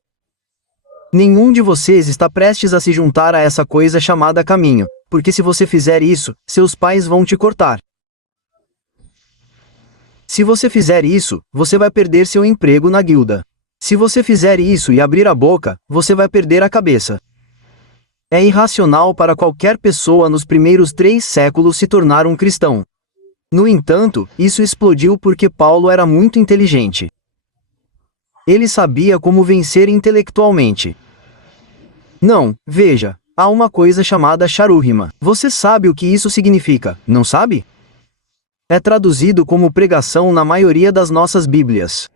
Nenhum de vocês está prestes a se juntar a essa coisa chamada caminho, porque se você fizer isso, seus pais vão te cortar. Se você fizer isso, você vai perder seu emprego na guilda. Se você fizer isso e abrir a boca, você vai perder a cabeça. É irracional para qualquer pessoa nos primeiros 3 séculos se tornar um cristão. No entanto, isso explodiu porque Paulo era muito inteligente. Ele sabia como vencer intelectualmente. Não, veja, há uma coisa chamada charúrima. Você sabe o que isso significa, não sabe? É traduzido como pregação na maioria das nossas Bíblias.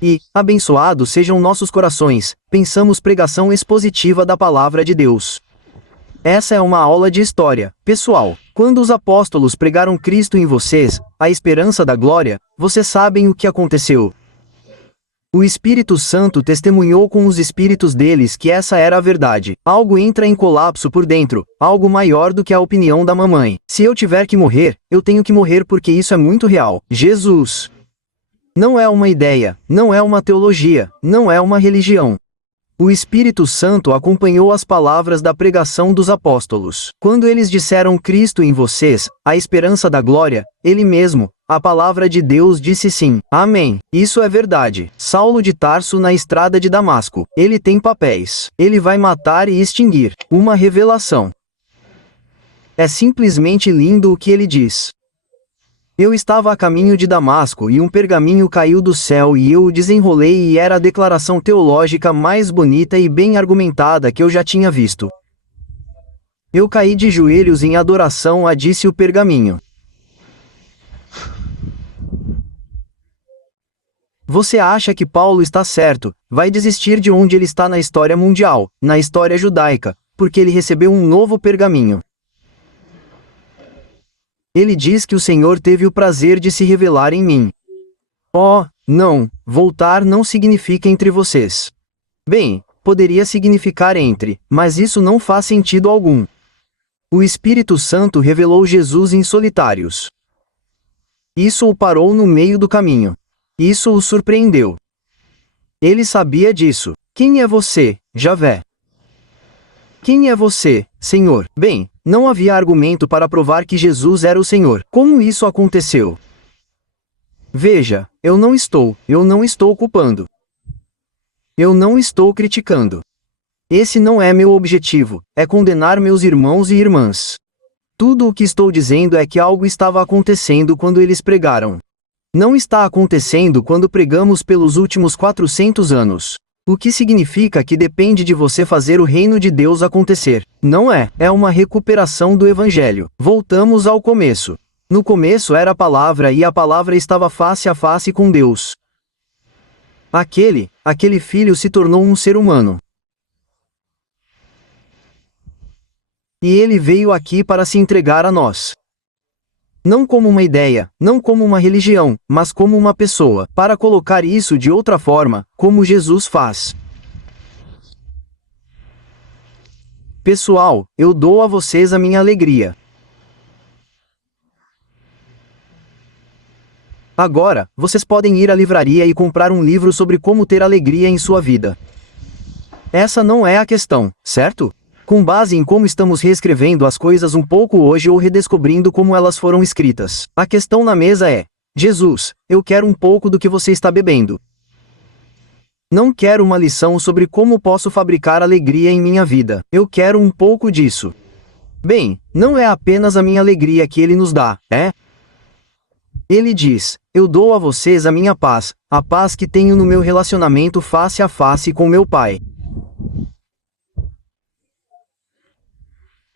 E, abençoados sejam nossos corações, pensamos pregação expositiva da palavra de Deus. Essa é uma aula de história, pessoal. Quando os apóstolos pregaram Cristo em vocês, a esperança da glória, vocês sabem o que aconteceu. O Espírito Santo testemunhou com os espíritos deles que essa era a verdade. Algo entra em colapso por dentro, algo maior do que a opinião da mamãe. Se eu tiver que morrer, eu tenho que morrer porque isso é muito real. Jesus não é uma ideia, não é uma teologia, não é uma religião. O Espírito Santo acompanhou as palavras da pregação dos apóstolos. Quando eles disseram Cristo em vocês, a esperança da glória, ele mesmo, a palavra de Deus disse sim. Amém. Isso é verdade. Saulo de Tarso na estrada de Damasco. Ele tem papéis. Ele vai matar e extinguir. Uma revelação. É simplesmente lindo o que ele diz. Eu estava a caminho de Damasco e um pergaminho caiu do céu e eu o desenrolei e era a declaração teológica mais bonita e bem argumentada que eu já tinha visto. Eu caí de joelhos em adoração a disse o pergaminho. Você acha que Paulo está certo, vai desistir de onde ele está na história mundial, na história judaica, porque ele recebeu um novo pergaminho. Ele diz que o Senhor teve o prazer de se revelar em mim. Oh, não, voltar não significa entre vocês. Bem, poderia significar entre, mas isso não faz sentido algum. O Espírito Santo revelou Jesus em solitários. Isso o parou no meio do caminho. Isso o surpreendeu. Ele sabia disso. Quem é você, Javé? Quem é você, Senhor? Bem, não havia argumento para provar que Jesus era o Senhor. Como isso aconteceu? Veja, eu não estou culpando. Eu não estou criticando. Esse não é meu objetivo, é condenar meus irmãos e irmãs. Tudo o que estou dizendo é que algo estava acontecendo quando eles pregaram. Não está acontecendo quando pregamos pelos últimos 400 anos. O que significa que depende de você fazer o reino de Deus acontecer. Não é, é uma recuperação do Evangelho. Voltamos ao começo. No começo era a palavra e a palavra estava face a face com Deus. Aquele filho se tornou um ser humano. E ele veio aqui para se entregar a nós. Não como uma ideia, não como uma religião, mas como uma pessoa. Para colocar isso de outra forma, como Jesus faz. Pessoal, eu dou a vocês a minha alegria. Agora, vocês podem ir à livraria e comprar um livro sobre como ter alegria em sua vida. Essa não é a questão, certo? Com base em como estamos reescrevendo as coisas um pouco hoje ou redescobrindo como elas foram escritas. A questão na mesa é: Jesus, eu quero um pouco do que você está bebendo. Não quero uma lição sobre como posso fabricar alegria em minha vida. Eu quero um pouco disso. Bem, não é apenas a minha alegria que ele nos dá, é? Ele diz: eu dou a vocês a minha paz, a paz que tenho no meu relacionamento face a face com meu Pai.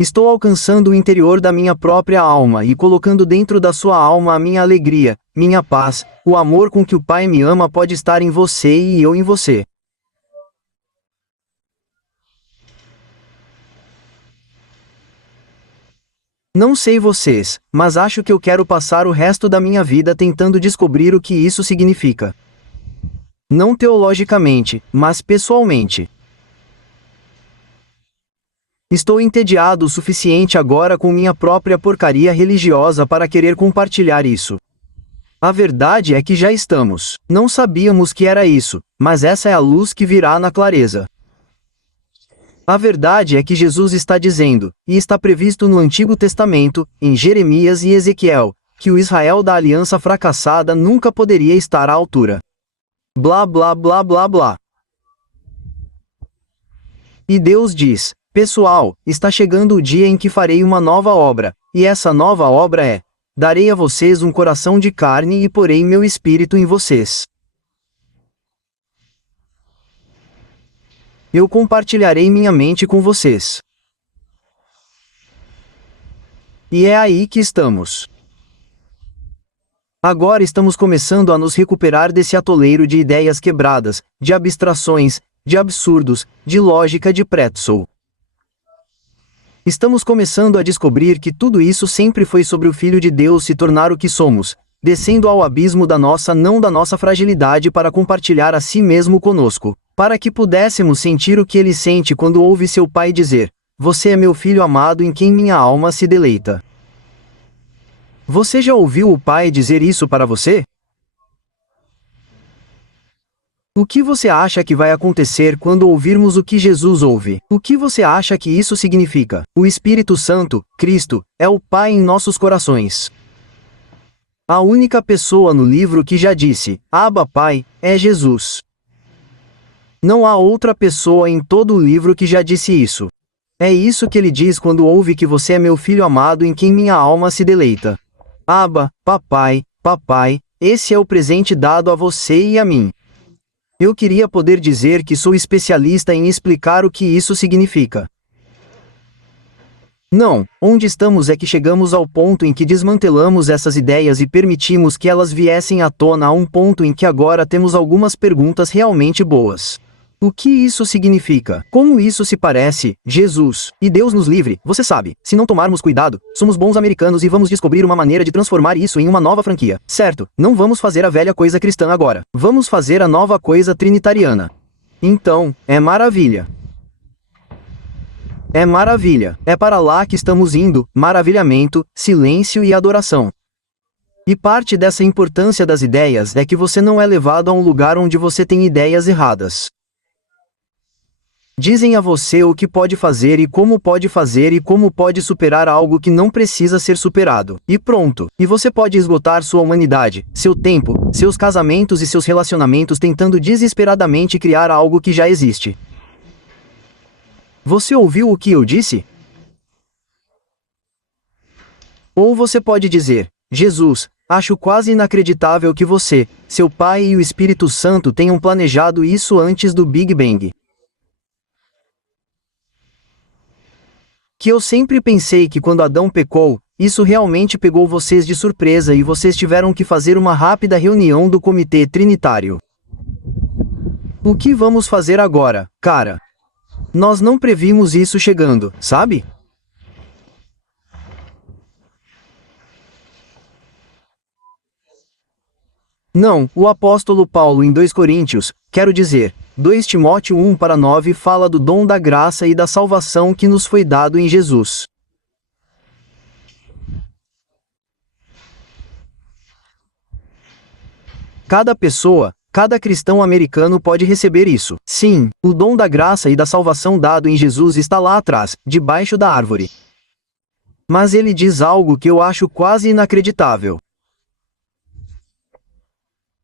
Estou alcançando o interior da minha própria alma e colocando dentro da sua alma a minha alegria, minha paz, o amor com que o Pai me ama pode estar em você e eu em você. Não sei vocês, mas acho que eu quero passar o resto da minha vida tentando descobrir o que isso significa. Não teologicamente, mas pessoalmente. Estou entediado o suficiente agora com minha própria porcaria religiosa para querer compartilhar isso. A verdade é que já estamos. Não sabíamos que era isso, mas essa é a luz que virá na clareza. A verdade é que Jesus está dizendo, e está previsto no Antigo Testamento, em Jeremias e Ezequiel, que o Israel da aliança fracassada nunca poderia estar à altura. Blá blá blá blá blá. E Deus diz: pessoal, está chegando o dia em que farei uma nova obra, e essa nova obra é: darei a vocês um coração de carne e porei meu espírito em vocês. Eu compartilharei minha mente com vocês. E é aí que estamos. Agora estamos começando a nos recuperar desse atoleiro de ideias quebradas, de abstrações, de absurdos, de lógica de pretzel. Estamos começando a descobrir que tudo isso sempre foi sobre o Filho de Deus se tornar o que somos, descendo ao abismo da nossa não da nossa fragilidade para compartilhar a si mesmo conosco, para que pudéssemos sentir o que ele sente quando ouve seu pai dizer: "Você é meu filho amado em quem minha alma se deleita." Você já ouviu o pai dizer isso para você? O que você acha que vai acontecer quando ouvirmos o que Jesus ouve? O que você acha que isso significa? O Espírito Santo, Cristo, é o Pai em nossos corações. A única pessoa no livro que já disse, Abba Pai, é Jesus. Não há outra pessoa em todo o livro que já disse isso. É isso que ele diz quando ouve que você é meu filho amado em quem minha alma se deleita. Abba, papai, papai, esse é o presente dado a você e a mim. Eu queria poder dizer que sou especialista em explicar o que isso significa. Não, onde estamos é que chegamos ao ponto em que desmantelamos essas ideias e permitimos que elas viessem à tona a um ponto em que agora temos algumas perguntas realmente boas. O que isso significa? Como isso se parece? Jesus, e Deus nos livre, você sabe, se não tomarmos cuidado, somos bons americanos e vamos descobrir uma maneira de transformar isso em uma nova franquia. Certo, não vamos fazer a velha coisa cristã agora. Vamos fazer a nova coisa trinitariana. Então, é maravilha. É maravilha. É para lá que estamos indo, maravilhamento, silêncio e adoração. E parte dessa importância das ideias é que você não é levado a um lugar onde você tem ideias erradas. Dizem a você o que pode fazer e como pode superar algo que não precisa ser superado. E pronto. E você pode esgotar sua humanidade, seu tempo, seus casamentos e seus relacionamentos tentando desesperadamente criar algo que já existe. Você ouviu o que eu disse? Ou você pode dizer: Jesus, acho quase inacreditável que você, seu Pai e o Espírito Santo tenham planejado isso antes do Big Bang. Que eu sempre pensei que quando Adão pecou, isso realmente pegou vocês de surpresa e vocês tiveram que fazer uma rápida reunião do Comitê Trinitário. O que vamos fazer agora, cara? Nós não previmos isso chegando, sabe? Não, o apóstolo Paulo em 2 Coríntios, quero dizer, 2 Timóteo 1:9 fala do dom da graça e da salvação que nos foi dado em Jesus. Cada pessoa, cada cristão americano pode receber isso. Sim, o dom da graça e da salvação dado em Jesus está lá atrás, debaixo da árvore. Mas ele diz algo que eu acho quase inacreditável.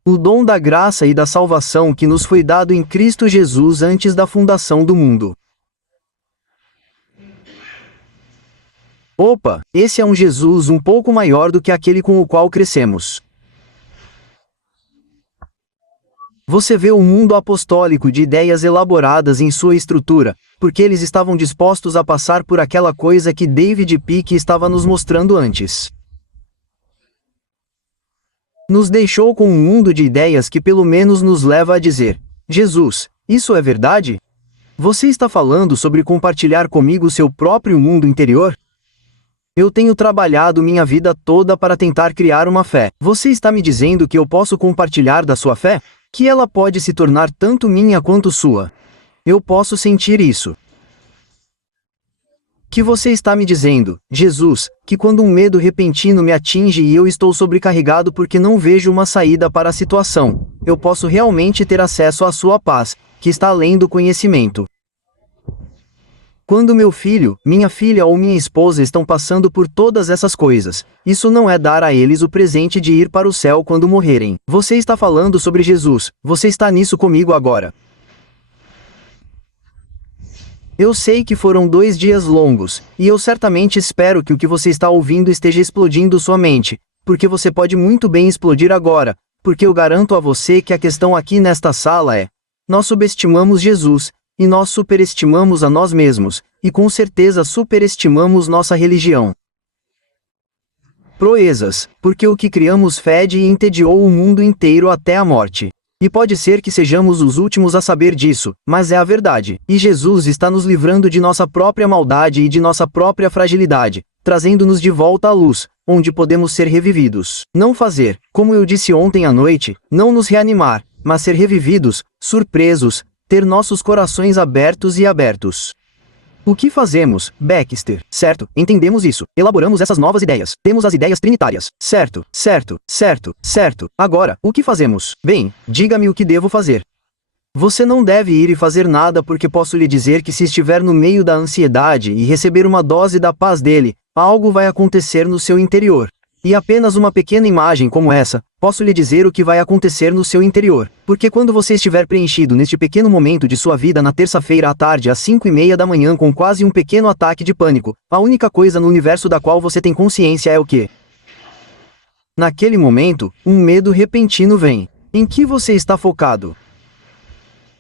O dom da graça e da salvação que nos foi dado em Cristo Jesus antes da fundação do mundo. Opa, esse é um Jesus um pouco maior do que aquele com o qual crescemos. Você vê o mundo apostólico de ideias elaboradas em sua estrutura, porque eles estavam dispostos a passar por aquela coisa que David Peake estava nos mostrando antes. Nos deixou com um mundo de ideias que pelo menos nos leva a dizer: Jesus, isso é verdade? Você está falando sobre compartilhar comigo seu próprio mundo interior? Eu tenho trabalhado minha vida toda para tentar criar uma fé. Você está me dizendo que eu posso compartilhar da sua fé? Que ela pode se tornar tanto minha quanto sua. Eu posso sentir isso. Que você está me dizendo, Jesus, que quando um medo repentino me atinge e eu estou sobrecarregado porque não vejo uma saída para a situação, eu posso realmente ter acesso à sua paz, que está além do conhecimento. Quando meu filho, minha filha ou minha esposa estão passando por todas essas coisas, isso não é dar a eles o presente de ir para o céu quando morrerem. Você está falando sobre Jesus, você está nisso comigo agora. Eu sei que foram 2 dias longos, e eu certamente espero que o que você está ouvindo esteja explodindo sua mente, porque você pode muito bem explodir agora, porque eu garanto a você que a questão aqui nesta sala é: nós subestimamos Jesus, e nós superestimamos a nós mesmos, e com certeza superestimamos nossa religião. Proezas, porque o que criamos fede e entediou o mundo inteiro até a morte. E pode ser que sejamos os últimos a saber disso, mas é a verdade. E Jesus está nos livrando de nossa própria maldade e de nossa própria fragilidade, trazendo-nos de volta à luz, onde podemos ser revividos. Não fazer, como eu disse ontem à noite, não nos reanimar, mas ser revividos, surpresos, ter nossos corações abertos e abertos. O que fazemos, Baxter? Certo, entendemos isso. Elaboramos essas novas ideias. Temos as ideias trinitárias. Certo, certo, certo, certo. Agora, o que fazemos? Bem, diga-me o que devo fazer. Você não deve ir e fazer nada porque posso lhe dizer que se estiver no meio da ansiedade e receber uma dose da paz dele, algo vai acontecer no seu interior. E apenas uma pequena imagem como essa, posso lhe dizer o que vai acontecer no seu interior. Porque quando você estiver preenchido neste pequeno momento de sua vida na terça-feira à tarde às 5:30 da manhã com quase um pequeno ataque de pânico, a única coisa no universo da qual você tem consciência é o quê? Naquele momento, um medo repentino vem. Em que você está focado?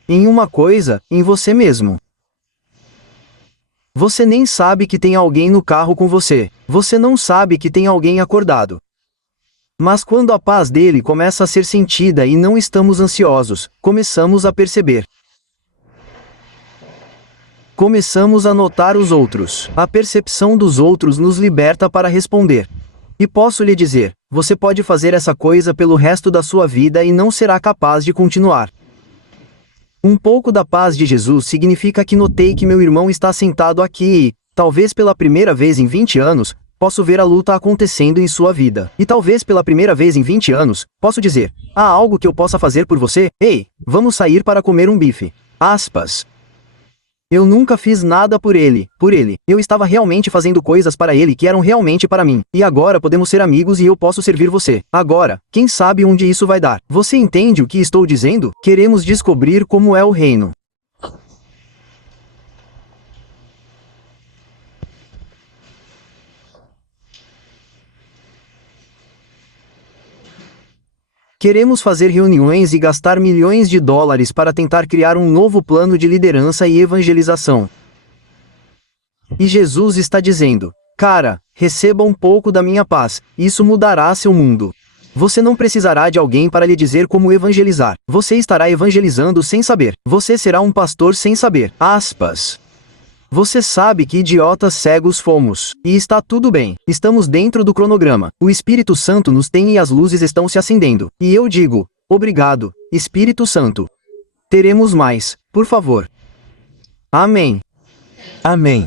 Em uma coisa, em você mesmo. Você nem sabe que tem alguém no carro com você. Você não sabe que tem alguém acordado. Mas quando a paz dele começa a ser sentida e não estamos ansiosos, começamos a perceber. Começamos a notar os outros. A percepção dos outros nos liberta para responder. E posso lhe dizer, você pode fazer essa coisa pelo resto da sua vida e não será capaz de continuar. Um pouco da paz de Jesus significa que notei que meu irmão está sentado aqui e, talvez pela primeira vez em 20 anos, posso ver a luta acontecendo em sua vida. E talvez pela primeira vez em 20 anos, posso dizer, há algo que eu possa fazer por você? Ei, vamos sair para comer um bife. Aspas. Eu nunca fiz nada por ele. Eu estava realmente fazendo coisas para ele que eram realmente para mim. E agora podemos ser amigos e eu posso servir você. Agora, quem sabe onde isso vai dar? Você entende o que estou dizendo? Queremos descobrir como é o reino. Queremos fazer reuniões e gastar milhões de dólares para tentar criar um novo plano de liderança e evangelização. E Jesus está dizendo, cara, receba um pouco da minha paz, isso mudará seu mundo. Você não precisará de alguém para lhe dizer como evangelizar. Você estará evangelizando sem saber. Você será um pastor sem saber. Aspas. Você sabe que idiotas cegos fomos. E está tudo bem. Estamos dentro do cronograma. O Espírito Santo nos tem e as luzes estão se acendendo. E eu digo, obrigado, Espírito Santo. Teremos mais, por favor. Amém. Amém.